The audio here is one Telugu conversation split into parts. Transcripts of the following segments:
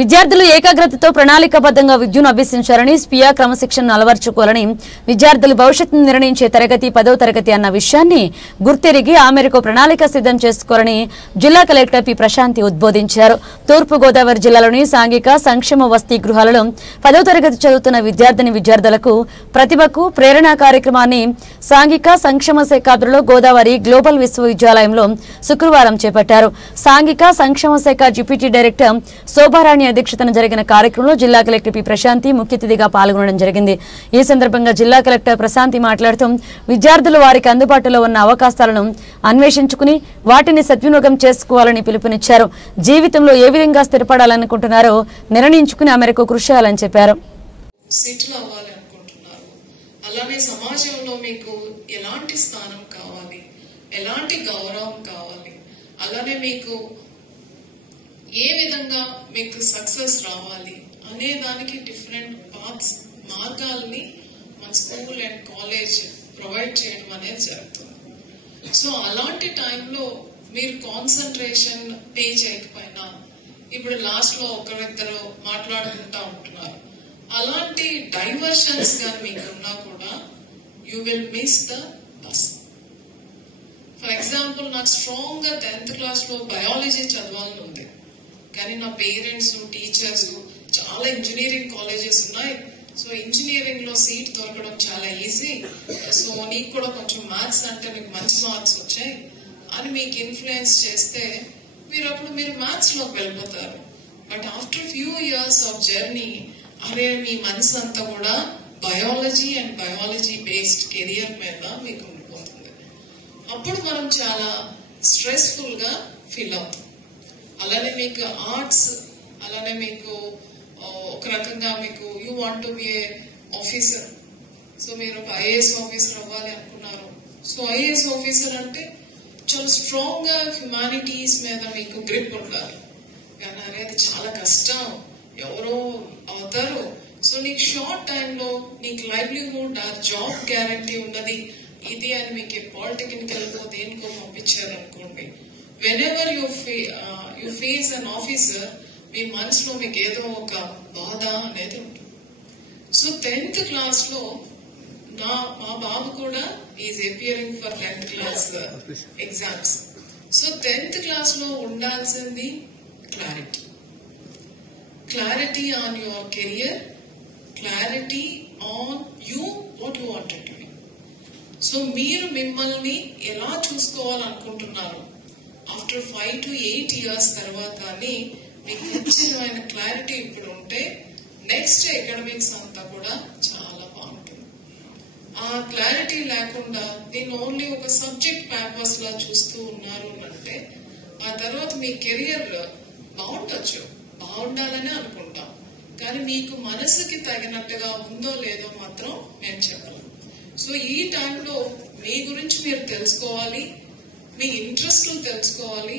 విద్యార్థులు ఏకాగ్రతతో ప్రణాళికాబద్ధంగా విద్యను అభ్యసించాలని స్వీయ క్రమశిక్షణను అలవర్చుకోవాలని విద్యార్థులు భవిష్యత్తును నిర్ణయించే తరగతి 10వ తరగతి అన్న విషయాన్ని గుర్తెరిగి ఆ మేరకు ప్రణాళిక సిద్ధం చేసుకోవాలని జిల్లా కలెక్టర్ పి ప్రశాంతి ఉద్బోధించారు. తూర్పు గోదావరి జిల్లాలోని సాంఘిక సంక్షేమ వసతి గృహాలలో 10వ తరగతి చదువుతున్న విద్యార్థులకు ప్రతిభకు ప్రేరణ కార్యక్రమాన్ని సాంఘిక సంక్షేమ శాఖ ఆధ్వర్యంలో గోదావరి గ్లోబల్ విశ్వవిద్యాలయంలో శుక్రవారం చేపట్టారు. సాంఘిక సంక్షేమ శాఖ డిప్యూటీ డైరెక్టర్ శోభారాణి అధ్యక్షతన జరిగిన కార్యక్రమంలో జిల్లా కలెక్టర్ పి ప్రశాంతి ముఖ్య అతిథిగా పాల్గొనడం జరిగింది. ఈ సందర్భంగా జిల్లా కలెక్టర్ ప్రశాంతి మాట్లాడుతూ విద్యార్థులు వారికి అందుబాటులో ఉన్న అవకాశాలను అన్వేషించుకుని వాటిని సద్వినియోగం చేసుకోవాలని పిలుపునిచ్చారు. జీవితంలో ఏ విధంగా స్థిరపడాలనుకుంటున్నారో నిర్ణయించుకుని ఆ మేరకు కృషి చేయాలని చెప్పారు. అలానే సమాజంలో మీకు ఎలాంటి స్థానం కావాలి, ఎలాంటి గౌరవం కావాలి, అలానే మీకు ఏ విధంగా మీకు సక్సెస్ రావాలి అనే దానికి డిఫరెంట్ పాత్స్ మార్గాల్ని మన స్కూల్ అండ్ కాలేజ్ ప్రొవైడ్ చేయడం అనేది జరుగుతుంది. సో అలాంటి టైంలో మీరు కాన్సన్ట్రేషన్ పే చేయకపోయినా ఇప్పుడు లాస్ట్ లో ఒకరిద్దరు మాట్లాడుకుంటా ఉంటున్నారు. అలాంటి డైవర్షన్స్ గా మీకు ఉన్నా కూడా you will miss the bus. For example నాకు స్ట్రాంగ్ గా 10th క్లాస్ లో బయాలజీ చదవాలని ఉంది, కానీ నా పేరెంట్స్ టీచర్స్ చాలా ఇంజనీరింగ్ కాలేజెస్ ఉన్నాయి, సో ఇంజనీరింగ్ లో సీట్ దొరకడం చాలా ఈజీ, సో నీకు కూడా కొంచెం మ్యాథ్స్ అంటే నీకు మంచి మార్క్స్ వచ్చాయి అని మీకు ఇన్ఫ్లుయెన్స్ చేస్తే మీరు మ్యాథ్స్ లోకి వెళ్ళిపోతారు. But after few years of journey అరే మీ మనసు అంతా కూడా biology and biology based career మీద మీకు ఉండిపోతుంది. అప్పుడు మనం చాలా స్ట్రెస్ఫుల్ గా ఫీల్ అవుతాం. అలానే మీకు ఆర్ట్స్, అలానే మీకు ఒక రకంగా మీకు you want to be A officer, so మీరు ఒక ఐఏఎస్ ఆఫీసర్ అవ్వాలి అనుకున్నారు. సో ఐఏఎస్ ఆఫీసర్ అంటే చాలా స్ట్రాంగ్ గా హ్యుమానిటీస్ మీద మీకు గ్రిప్ ఉండాలి, కానీ అనేది చాలా కష్టం, ఎవరో అవుతారు. సో నీకు షార్ట్ టైంలో నీకు లైవ్లీహుడ్ ఆ జాబ్ గ్యారంటీ ఉన్నది ఇది అని మీకు పాలిటెక్నికల్ దేనికో పంపించారు అనుకోండి, whenever you face an officer మీ మనసులో మీకు ఏదో ఒక బాధ అనేది ఉంటుంది. సో 10th క్లాస్ లో మా బాబు కూడా is appearing for 10th class exams. So 10th class లో ఉండాల్సింది clarity on your career, clarity on you what you wanted to be. So మీరు మిమ్మల్ని ఎలా చూసుకోవాలనుకుంటున్నారు ఆఫ్టర్ 5 to 8 years తర్వాత కానీ మీకు ఖచ్చితమైన క్లారిటీ ఇప్పుడు ఉంటే నెక్స్ట్ అకాడమిక్స్ అంతా కూడా చాలా బాగుంటుంది. ఆ క్లారిటీ లేకుండా దీన్ని ఓన్లీ ఒక సబ్జెక్ట్ పేపర్స్ లా చూస్తూ ఉన్నారు అంటే ఆ తర్వాత మీ కెరియర్ బాగుండాలని అనుకుంటాం, కానీ మీకు మనసుకి తగినట్టుగా ఉందో లేదో మాత్రం నేను చెప్పలేను. సో ఈ టైంలో మీ గురించి మీరు తెలుసుకోవాలి, మీ ఇంట్రెస్ట్లు తెలుసుకోవాలి,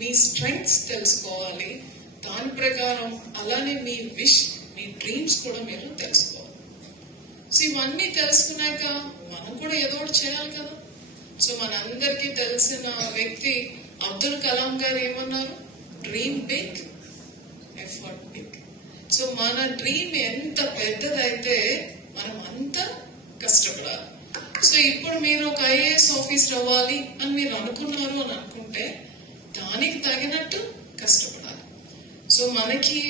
మీ స్ట్రెంగ్స్ తెలుసుకోవాలి, దాని ప్రకారం అలానే మీ విష్, మీ డ్రీమ్స్ కూడా మీరు తెలుసుకోవాలి. సో ఇవన్నీ తెలుసుకున్నాక మనం కూడా ఏదో ఒకటి చేయాలి కదా. సో మనందరికీ తెలిసిన వ్యక్తి అబ్దుల్ కలాం గారు ఏమన్నారు, dream big, effort big. So మన డ్రీమ్ ఎంత పెద్దదైతే మనం అంత కష్టపడాలి. సో ఇప్పుడు మీరు ఒక ఐఏఎస్ ఆఫీసర్ అవ్వాలి అని మీరు అనుకున్నారు అని అనుకుంటే దానికి తగినట్టు కష్టపడాలి. సో మనకి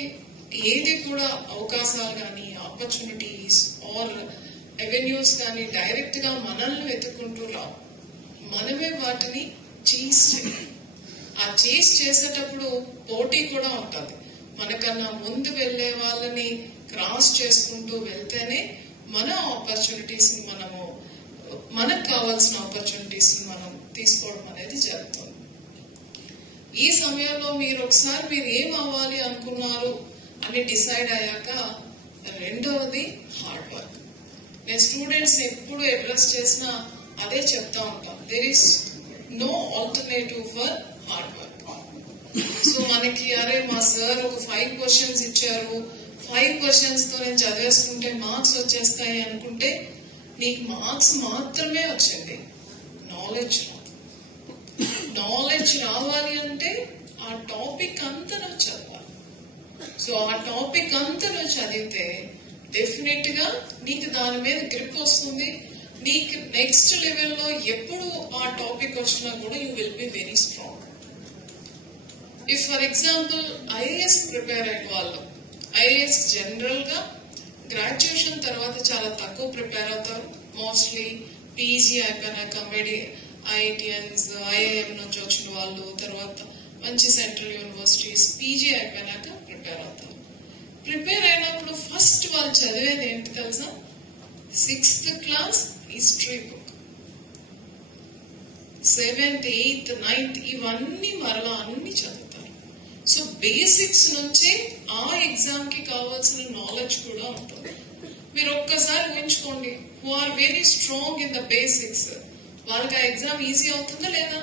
ఏది కూడా అవకాశాలు కానీ ఆపర్చునిటీస్ ఆర్ అవెన్యూస్ కానీ డైరెక్ట్ గా మనల్ని వెతుక్కుంటూ రావు, మనమే వాటిని చేజ్ చేయాలి. ఆ చేజ్ చేసేటప్పుడు పోటీ కూడా ఉంటుంది. మనకన్నా ముందు వెళ్లే వాళ్ళని క్రాస్ చేసుకుంటూ వెళ్తేనే మన ఆపర్చునిటీస్ మనకు కావాల్సిన ఆపర్చునిటీస్ మనం తీసుకోవడం అనేది జరుగుతుంది. ఈ సమయంలో మీరు ఏం అవ్వాలి అనుకున్నారు అని డిసైడ్ అయ్యాక రెండవది హార్డ్ వర్క్. నేను స్టూడెంట్స్ ఎప్పుడు అడ్రస్ చేసినా అదే చెప్తా ఉంటాను, there is no alternative for hard work. So మనకి అరే మా సార్ ఒక 5 questions ఇచ్చారు, 5 questions తో నేను చదివేసుకుంటే మార్క్స్ వచ్చేస్తాయి అనుకుంటే నీకు మార్క్స్ మాత్రమే వచ్చింది, నాలెడ్జ్ రావాలి అంటే ఆ టాపిక్ అంతా నువ్వు చదవాలి. సో ఆ టాపిక్ అంతా నువ్వు చదివితే డెఫినెట్ గా నీకు దాని మీద గ్రిప్ వస్తుంది. నీకు నెక్స్ట్ లెవెల్లో ఎప్పుడు ఆ టాపిక్ వచ్చినా కూడా you will be very strong. If for example IAS prepare అయిన వాళ్ళు, ఐఏఎస్ జనరల్ గా గ్రాడ్యుయేషన్ తర్వాత చాలా తక్కువ ప్రిపేర్ అవుతారు. మోస్ట్లీ పీజీ అయిపోయినాక ఐఐటియన్స్, ఐఐఎం నుంచి వచ్చిన వాళ్ళు, తర్వాత మంచి సెంట్రల్ యూనివర్సిటీస్ పీజీ అయిపోయినాక ప్రిపేర్ అవుతారు. ప్రిపేర్ అయినప్పుడు ఫస్ట్ వాళ్ళు చదివేది ఏంటి తెలుసా? 6th class history book, 7th, 8th, 9th ఇవన్నీ మరలా అన్ని చదువుతారు. సో బేసిక్స్ నుంచి ఆ ఎగ్జామ్ కి కావాల్సిన నాలెడ్జ్ కూడా ఉంటుంది. మీరు ఒక్కసారి ఊహించుకోండి, who are very strong in the basics, వాళ్ళకి ఆ ఎగ్జామ్ ఈజీ అవుతుందా లేదా?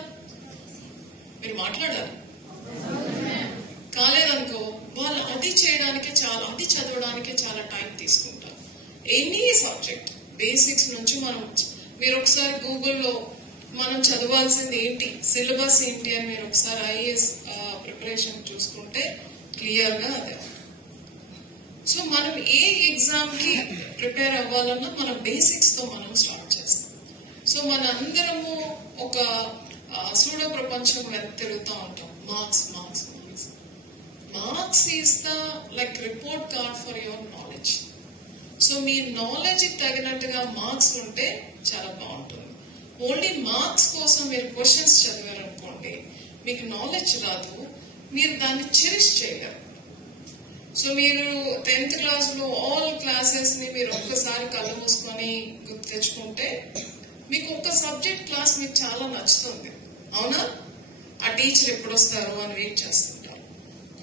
మీరు మాట్లాడాలి. కాలేదనుకో వాళ్ళు అది చదవడానికి చాలా టైం తీసుకుంటారు. ఎనీ సబ్జెక్ట్ బేసిక్స్ నుంచి మీరు ఒకసారి గూగుల్లో మనం చదవాల్సింది ఏంటి, సిలబస్ ఏంటి అని మీరు ఒకసారి ఐఏఎస్ ప్రిపరేషన్ చూసుకుంటే క్లియర్ గా అదే. సో మనం ఏ ఎగ్జామ్ కి ప్రిపేర్ అవ్వాలన్నా మన బేసిక్స్ తో మనం స్టార్ట్ చేస్తాం. సో మన అందరము ఒక సూడో ప్రపంచం తిరుగుతూ ఉంటాం. Marks marks marks marks is the like report card for your knowledge. So me knowledge తగినట్టుగా మార్క్స్ ఉంటే చాలా బాగుంటుంది. ఓన్లీ మార్క్స్ కోసం మీరు క్వశ్చన్స్ చదివారనుకోండి, మీకు నాలెడ్జ్ రాదు, మీరు దాన్ని చెరిష్ చేయలేరు. సో మీరు 10th క్లాస్ లో ఆల్ క్లాసెస్ ని మీరు ఒక్కసారి కళ్ళు మూసుకొని గుర్తు తెచ్చుకుంటే మీకు ఒక్క సబ్జెక్ట్ క్లాస్ మీకు చాలా నచ్చుతుంది, అవునా? ఆ టీచర్ ఎప్పుడు వస్తారు అని వెయిట్ చేస్తుంటారు.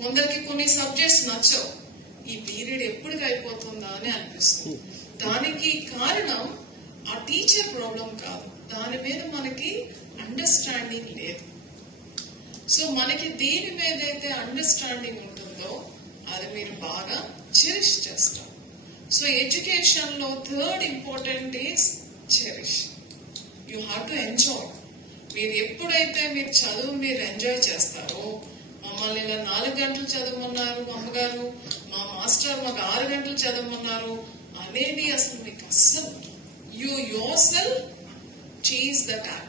కొందరికి కొన్ని సబ్జెక్ట్స్ నచ్చవు, ఈ పీరియడ్ ఎప్పటికి అయిపోతుందా అని అనిపిస్తుంది. దానికి కారణం ఆ టీచర్ ప్రాబ్లం కాదు, దాని మీద మనకి అండర్స్టాండింగ్ లేదు. సో మనకి దేని మీద అయితే అండర్స్టాండింగ్ ఉంటుందో అది మీరు బాగా చెరిష్ చేస్తారు. సో ఎడ్యుకేషన్ లో third important is cherish. You have to enjoy. మీరు ఎప్పుడైతే మీరు చదువు మీరు ఎంజాయ్ చేస్తారో, మమ్మల్ని ఇలా 4 గంటలు చదవమన్నారు మా అమ్మగారు, మా మాస్టర్ మాకు 6 గంటలు చదవమన్నారు అనేది అసలు మీకు అస్సలు, you your self change that act.